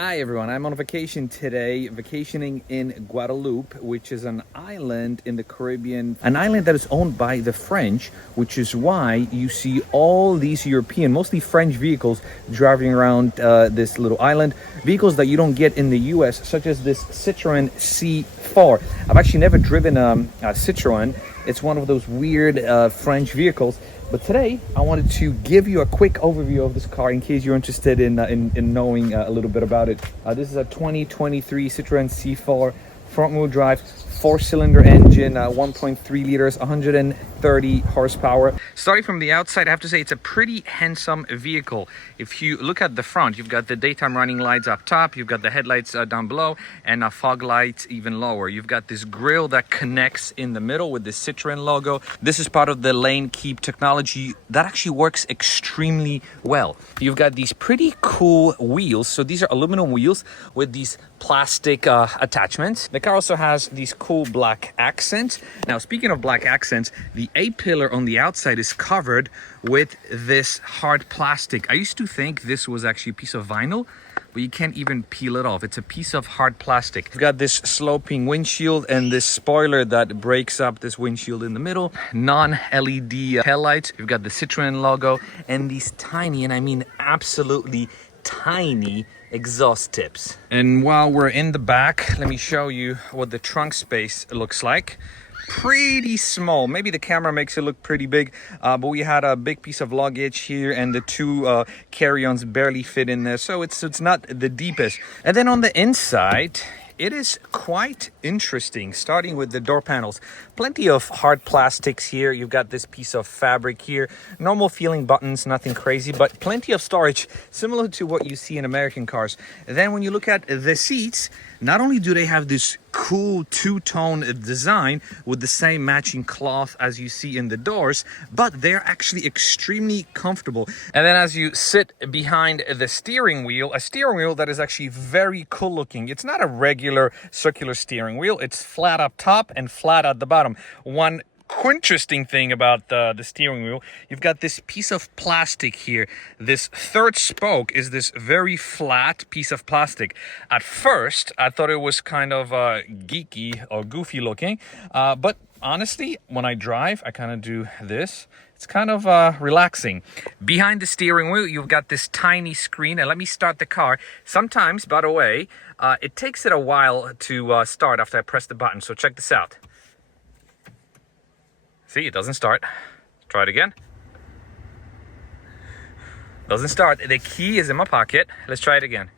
Hi everyone, I'm on vacation today, vacationing in Guadeloupe, which is an island in the Caribbean, an island that is owned by the French, which is why you see all these European, mostly French vehicles driving around this little island, vehicles that you don't get in the US, such as this Citroen C4. I've actually never driven a Citroen. It's one of those weird French vehicles. But today, I wanted to give you a quick overview of this car in case you're interested in knowing a little bit about it. This is a 2023 Citroen C4 front-wheel drive, 4-cylinder engine, 1.3 liters, 130 horsepower. Starting from the outside, I have to say it's a pretty handsome vehicle. If you look at the front, you've got the daytime running lights up top, you've got the headlights down below, and fog lights even lower. You've got this grille that connects in the middle with the Citroen logo. This is part of the lane keep technology that actually works extremely well. You've got these pretty cool wheels. So these are aluminum wheels with these plastic attachments. The car also has these cool black accents. Now, speaking of black accents, the A-pillar on the outside is covered with this hard plastic. I used to think this was actually a piece of vinyl, but you can't even peel it off. It's a piece of hard plastic. You've got this sloping windshield and this spoiler that breaks up this windshield in the middle. Non-LED taillights. You've got the Citroen logo and these tiny, and I mean absolutely tiny, exhaust tips. And while we're in the back, let me show you what the trunk space looks like. Pretty small. Maybe the camera makes it look pretty big, but we had a big piece of luggage here and the two carry-ons barely fit in there, so it's not the deepest. And then on the inside, it is quite interesting, starting with the door panels. Plenty of hard plastics here. You've got this piece of fabric here. Normal feeling buttons, nothing crazy, but plenty of storage, similar to what you see in American cars. And then when you look at the seats, not only do they have this cool two-tone design with the same matching cloth as you see in the doors, but they're actually extremely comfortable. And then as you sit behind the steering wheel, a steering wheel that is actually very cool looking. It's not a regular circular steering wheel. It's flat up top and flat at the bottom. One interesting thing about the steering wheel, you've got this piece of plastic here. This third spoke is this very flat piece of plastic. At first, I thought it was kind of geeky or goofy looking, but honestly, when I drive, I kind of do this. It's kind of relaxing. Behind the steering wheel, you've got this tiny screen. And let me start the car. Sometimes, by the way, it takes it a while to start after I press the button. So check this out. See, it doesn't start. Try it again. Doesn't start. The key is in my pocket. Let's try it again.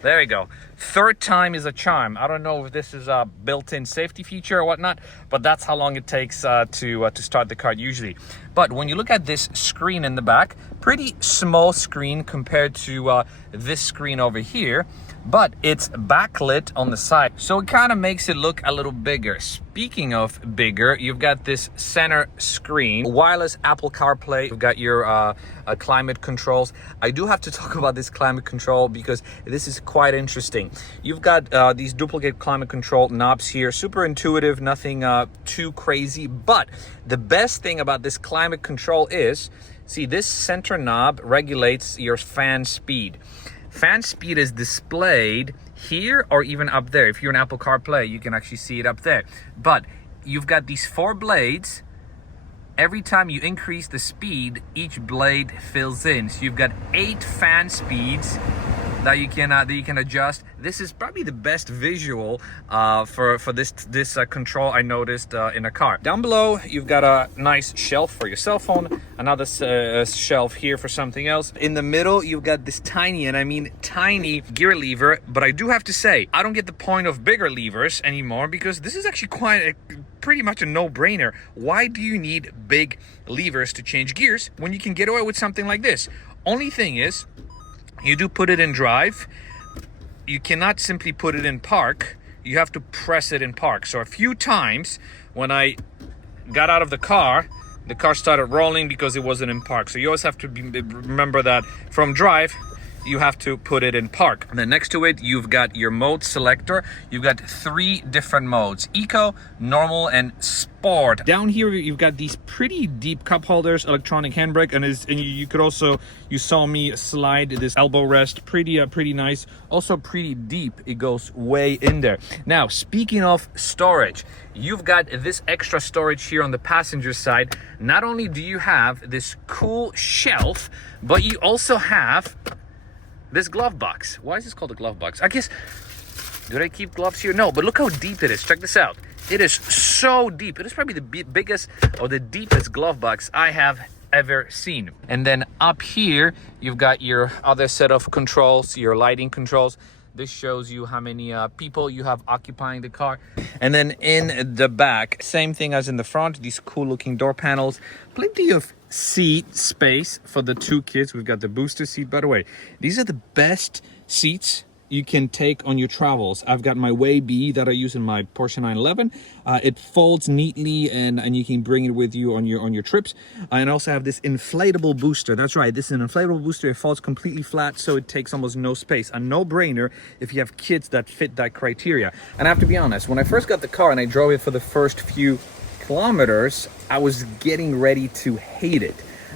There we go. Third time is a charm. I don't know if this is a built-in safety feature or whatnot, but that's how long it takes to start the car usually. But when you look at this screen in the back, pretty small screen compared to this screen over here, but it's backlit on the side, so it kind of makes it look a little bigger. Speaking of bigger, you've got this center screen, wireless Apple CarPlay, you've got your climate controls. I do have to talk about this climate control because this is quite interesting. You've got these duplicate climate control knobs here, super intuitive, nothing too crazy, but the best thing about this climate control is, see, this center knob regulates your fan speed. Fan speed is displayed here or even up there. If you're an Apple CarPlay, you can actually see it up there. But you've got these 4 blades. Every time you increase the speed, each blade fills in. So you've got 8 fan speeds that you can adjust. This is probably the best visual for this control I noticed in a car. Down below, you've got a nice shelf for your cell phone, another shelf here for something else. In the middle, you've got this tiny, and I mean tiny, gear lever. But I do have to say, I don't get the point of bigger levers anymore because this is actually pretty much a no-brainer. Why do you need big levers to change gears when you can get away with something like this? Only thing is, you do put it in drive. You cannot simply put it in park. You have to press it in park. So a few times when I got out of the car started rolling because it wasn't in park. So you always have to remember that from drive, you have to put it in park. And then next to it, you've got your mode selector. You've got 3 different modes: eco, normal, and sport. Down here, you've got these pretty deep cup holders, electronic handbrake, and you could also, you saw me slide this elbow rest, pretty nice. Also pretty deep, it goes way in there. Now, speaking of storage, you've got this extra storage here on the passenger side. Not only do you have this cool shelf, but you also have this glove box. Why is this called a glove box? I guess, do I keep gloves here? No, but look how deep it is. Check this out. It is so deep. It is probably the biggest or the deepest glove box I have ever seen. And then up here, you've got your other set of controls, your lighting controls. This shows you how many people you have occupying the car. And then in the back, same thing as in the front, these cool looking door panels, plenty of seat space for the 2 kids. We've got the booster seat. By the way, these are the best seats you can take on your travels. I've got my Way B that I use in my Porsche 911. It folds neatly and you can bring it with you on your trips. And I also have this inflatable booster. That's right, this is an inflatable booster. It falls completely flat, so it takes almost no space. A no-brainer if you have kids that fit that criteria. And I have to be honest, when I first got the car and I drove it for the first few kilometers, I was getting ready to hate it.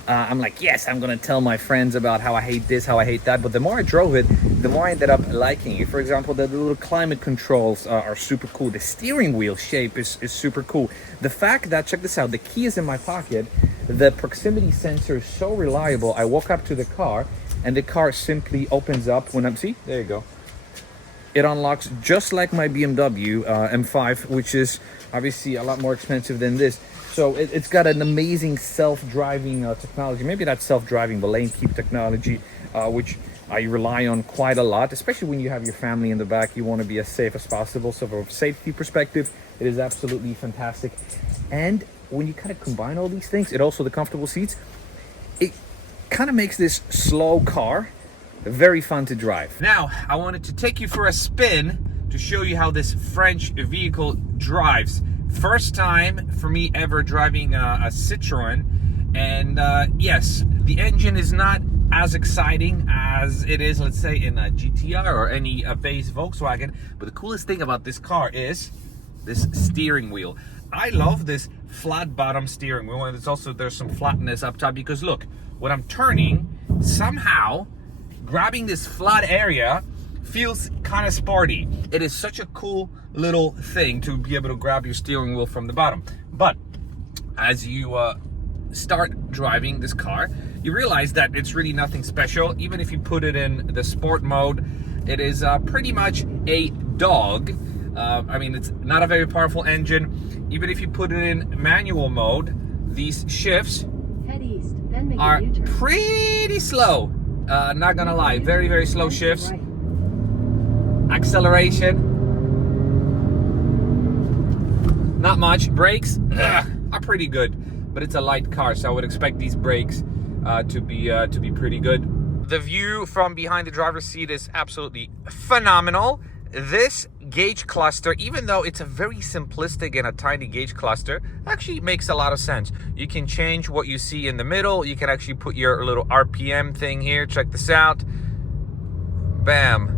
I'm like, yes, I'm gonna tell my friends about how I hate this, how I hate that. But the more I drove it, the more I ended up liking it. For example, the little climate controls are super cool. The steering wheel shape is super cool. The fact that, check this out, the key is in my pocket. The proximity sensor is so reliable. I walk up to the car and the car simply opens up when I'm, see, there you go. It unlocks just like my BMW M5, which is obviously a lot more expensive than this. So it's got an amazing self-driving technology. Maybe not self-driving, but lane keep technology, which I rely on quite a lot, especially when you have your family in the back. You want to be as safe as possible. So from a safety perspective, it is absolutely fantastic. And when you kind of combine all these things, it also, the comfortable seats, it kind of makes this slow car very fun to drive. Now, I wanted to take you for a spin to show you how this French vehicle drives. First time for me ever driving a Citroen, and yes, the engine is not as exciting as it is, let's say, in a GTR or any base Volkswagen, but the coolest thing about this car is this steering wheel. I love this flat bottom steering wheel, and there's some flatness up top, because look, when I'm turning, somehow grabbing this flat area feels kind of sporty. It is such a cool little thing to be able to grab your steering wheel from the bottom. But as you start driving this car, you realize that it's really nothing special. Even if you put it in the sport mode, it is pretty much a dog. I mean, it's not a very powerful engine. Even if you put it in manual mode, these shifts head east, then make are a U-turn. pretty slow. Not gonna lie, very, very slow shifts. Acceleration, not much. Brakes are pretty good, but it's a light car, so I would expect these brakes to be pretty good. The view from behind the driver's seat is absolutely phenomenal. This gauge cluster, even though it's a very simplistic and a tiny gauge cluster, actually makes a lot of sense. You can change what you see in the middle. You can actually put your little RPM thing here. Check this out. Bam.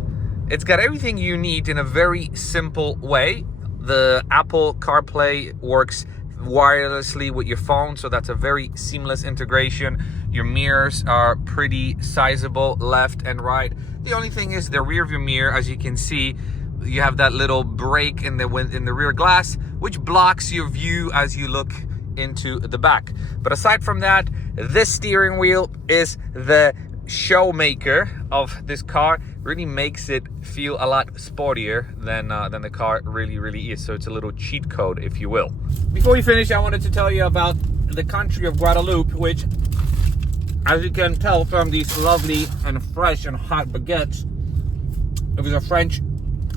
It's got everything you need in a very simple way. The Apple CarPlay works wirelessly with your phone, so that's a very seamless integration. Your mirrors are pretty sizable, left and right. The only thing is the rear view mirror. As you can see, you have that little break in the rear glass, which blocks your view as you look into the back. But aside from that, this steering wheel is the showmaker of this car. Really makes it feel a lot sportier than the car really is. So it's a little cheat code, if you will. Before we finish, I wanted to tell you about the country of Guadeloupe, which, as you can tell from these lovely and fresh and hot baguettes, it was a French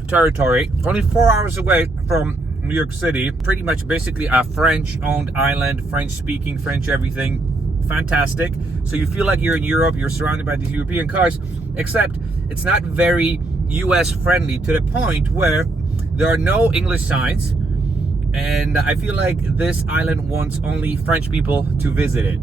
territory, only 4 hours away from New York City. Pretty much basically a French-owned island, French-speaking, French everything. Fantastic. So you feel like you're in Europe, you're surrounded by these European cars, except it's not very US friendly, to the point where there are no English signs. And I feel like this island wants only French people to visit it.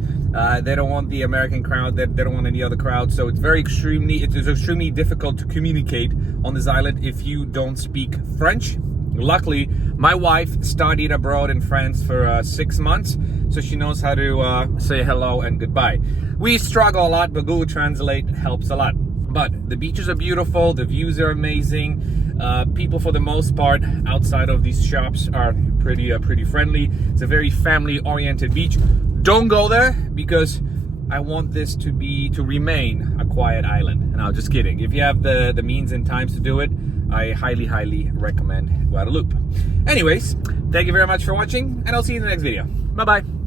They don't want the American crowd, they don't want any other crowd, so it's extremely difficult to communicate on this island if you don't speak French. Luckily, my wife studied abroad in France for 6 months, so she knows how to say hello and goodbye. We struggle a lot, but Google Translate helps a lot. But the beaches are beautiful, the views are amazing. People, for the most part, outside of these shops are pretty friendly. It's a very family-oriented beach. Don't go there because I want this to remain a quiet island. No, just kidding. If you have the means and times to do it, I highly recommend Guadeloupe. Anyways, thank you very much for watching, and I'll see you in the next video. Bye-bye.